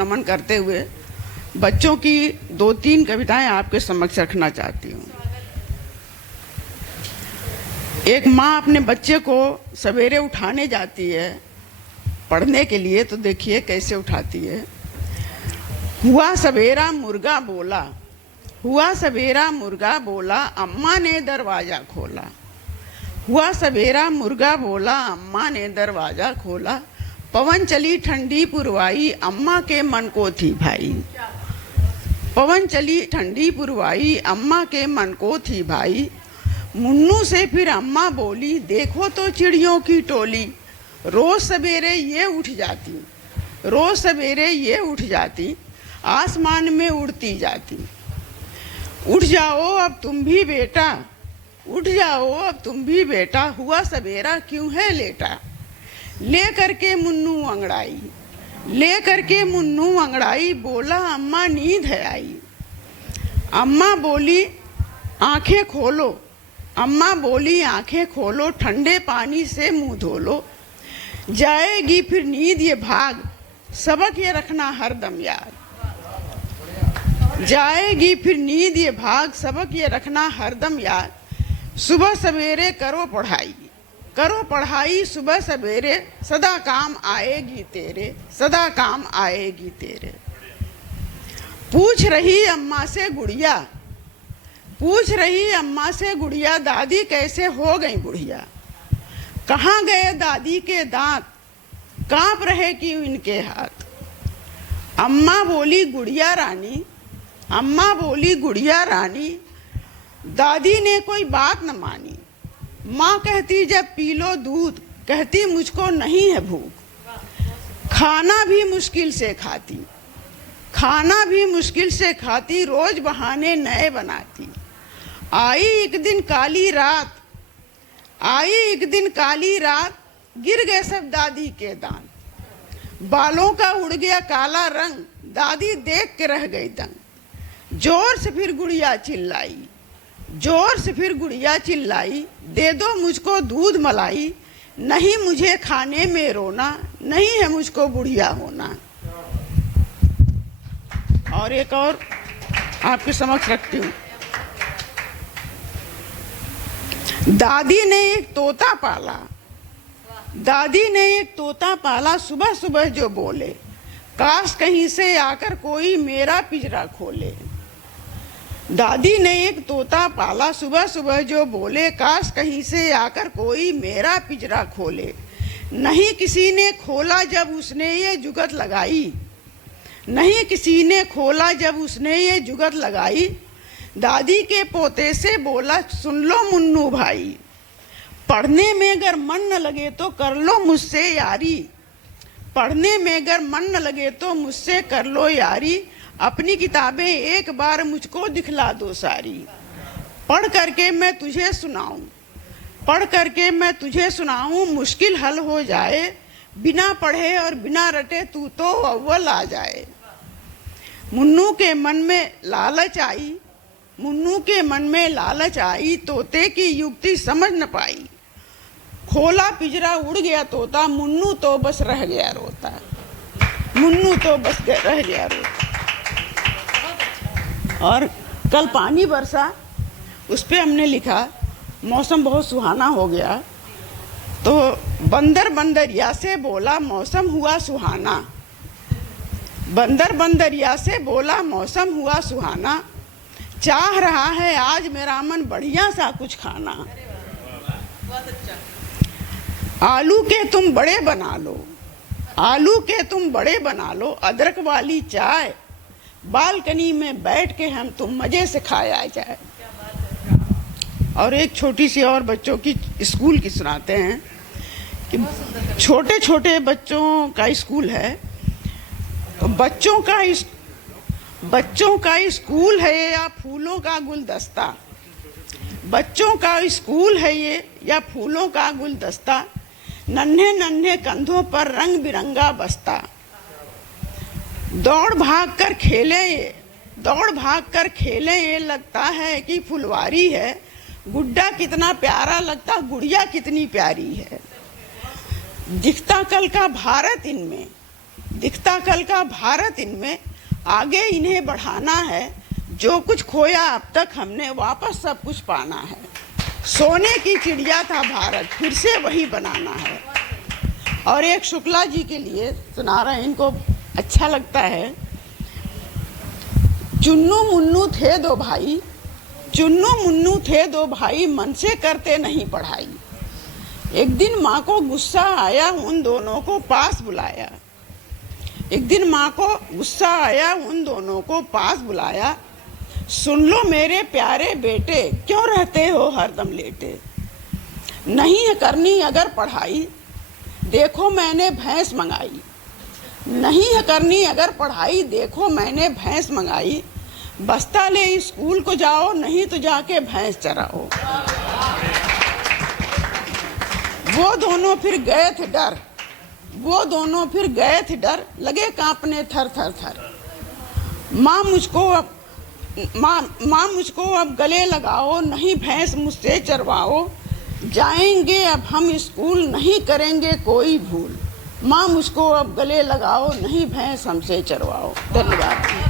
नमन करते हुए बच्चों की 2-3 कविताएं आपके समक्ष रखना चाहती हूँ। एक माँ अपने बच्चे को सवेरे उठाने जाती है पढ़ने के लिए, तो देखिए कैसे उठाती है। हुआ सवेरा मुर्गा बोला, हुआ सवेरा मुर्गा बोला, अम्मा ने दरवाजा खोला। हुआ सवेरा मुर्गा बोला, अम्मा ने दरवाजा खोला। पवन चली ठंडी पुरवाई, अम्मा के मन को थी भाई। पवन चली ठंडी पुरवाई, अम्मा के मन को थी भाई। मुन्नू से फिर अम्मा बोली, देखो तो चिड़ियों की टोली। रोज सवेरे ये उठ जाती, रोज सवेरे ये उठ जाती, आसमान में उड़ती जाती। उठ जाओ अब तुम भी बेटा, उठ जाओ अब तुम भी बेटा, हुआ सवेरा क्यों है लेटा। ले करके मुन्नू अंगड़ाई, ले करके मुन्नू अंगड़ाई, बोला अम्मा नींद है आई। अम्मा बोली आंखें खोलो, अम्मा बोली आंखें खोलो, ठंडे पानी से मुंह धो लो। जाएगी फिर नींद ये भाग, सबक ये रखना हरदम याद। जाएगी फिर नींद ये भाग, सबक ये रखना हरदम याद। सुबह सवेरे करो पढ़ाई, करो पढ़ाई सुबह सवेरे, सदा काम आएगी तेरे, सदा काम आएगी तेरे। पूछ रही अम्मा से गुड़िया, पूछ रही अम्मा से गुड़िया, दादी कैसे हो गई बुढ़िया। कहाँ गए दादी के दांत, कांप रहे क्यों इनके हाथ। अम्मा बोली गुड़िया रानी, अम्मा बोली गुड़िया रानी, दादी ने कोई बात न मानी। माँ कहती जब पी लो दूध, कहती मुझको नहीं है भूख। खाना भी मुश्किल से खाती, खाना भी मुश्किल से खाती, रोज बहाने नए बनाती। आई एक दिन काली रात, आई एक दिन काली रात, गिर गए सब दादी के दांत। बालों का उड़ गया काला रंग, दादी देख के रह गई दंग। जोर से फिर गुड़िया चिल्लाई, जोर से फिर गुड़िया चिल्लाई, दे दो मुझको दूध मलाई, नहीं मुझे खाने में रोना, नहीं है मुझको बुढ़िया होना। और एक और आपके समक्ष रखती हूँ। दादी ने एक तोता पाला, दादी ने एक तोता पाला, सुबह सुबह जो बोले, काश कहीं से आकर कोई मेरा पिंजरा खोले। दादी ने एक तोता पाला, सुबह सुबह जो बोले, काश कहीं से आकर कोई मेरा पिंजरा खोले। नहीं किसी ने खोला जब उसने ये जुगत लगाई, नहीं किसी ने खोला जब उसने ये जुगत लगाई। दादी के पोते से बोला, सुन लो मुन्नू भाई, पढ़ने में अगर मन न लगे तो कर लो मुझसे यारी। पढ़ने में अगर मन न लगे तो मुझसे कर लो यारी। अपनी किताबें एक बार मुझको दिखला दो सारी। पढ़ करके मैं तुझे सुनाऊं, पढ़ करके मैं तुझे सुनाऊं, मुश्किल हल हो जाए। बिना पढ़े और बिना रटे तू तो अव्वल आ जाए। मुन्नू के मन में लालच आई, मुन्नू के मन में लालच आई, तोते की युक्ति समझ न पाई। खोला पिंजरा उड़ गया तोता, मुन्नू तो बस रह गया रोता, मुन्नू तो बस रह गया रोता। और कल पानी बरसा, उस पे हमने लिखा, मौसम बहुत सुहाना हो गया, तो बंदर बंदरिया से बोला मौसम हुआ सुहाना। बंदर बंदरिया से बोला मौसम हुआ सुहाना। चाह रहा है आज मेरा मन बढ़िया सा कुछ खाना। आलू के तुम बड़े बना लो, आलू के तुम बड़े बना लो, अदरक वाली चाय, बालकनी में बैठ के हम तुम मजे से खाया जाए। और एक छोटी सी और बच्चों की स्कूल की सुनाते हैं कि छोटे छोटे बच्चों का स्कूल है, तो बच्चों का स्कूल है ये या फूलों का गुलदस्ता। बच्चों का स्कूल है ये या फूलों का गुलदस्ता। नन्हे नन्हे कंधों पर रंग बिरंगा बस्ता। दौड़ भाग कर खेले ये, दौड़ भाग कर खेले ये, लगता है कि फुलवारी है। गुड्डा कितना प्यारा लगता, गुड़िया कितनी प्यारी है। दिखता कल का भारत इनमें, दिखता कल का भारत इनमें, आगे इन्हें बढ़ाना है। जो कुछ खोया अब तक हमने वापस सब कुछ पाना है। सोने की चिड़िया था भारत, फिर से वही बनाना है। और एक शुक्ला जी के लिए सुना रहे हैं, इनको अच्छा लगता है। चुन्नू मुन्नू थे दो भाई, चुन्नू मुन्नू थे दो भाई, मन से करते नहीं पढ़ाई। एक दिन माँ को गुस्सा आया, उन दोनों को पास बुलाया। एक दिन माँ को गुस्सा आया, उन दोनों को पास बुलाया। सुन लो मेरे प्यारे बेटे, क्यों रहते हो हरदम लेटे। नहीं है करनी अगर पढ़ाई, देखो मैंने भैंस मंगाई। नहीं है करनी अगर पढ़ाई, देखो मैंने भैंस मंगाई। बस्ता ले स्कूल को जाओ, नहीं तो जाके भैंस चराओ। वो दोनों फिर गए थे डर, वो दोनों फिर गए थे डर, लगे कांपने थर थर थर। माँ मुझको अब गले लगाओ, नहीं भैंस मुझसे चरवाओ। जाएंगे अब हम स्कूल, नहीं करेंगे कोई भूल। माँ मुझको अब गले लगाओ, नहीं भैंस हमसे चरवाओ। धन्यवाद।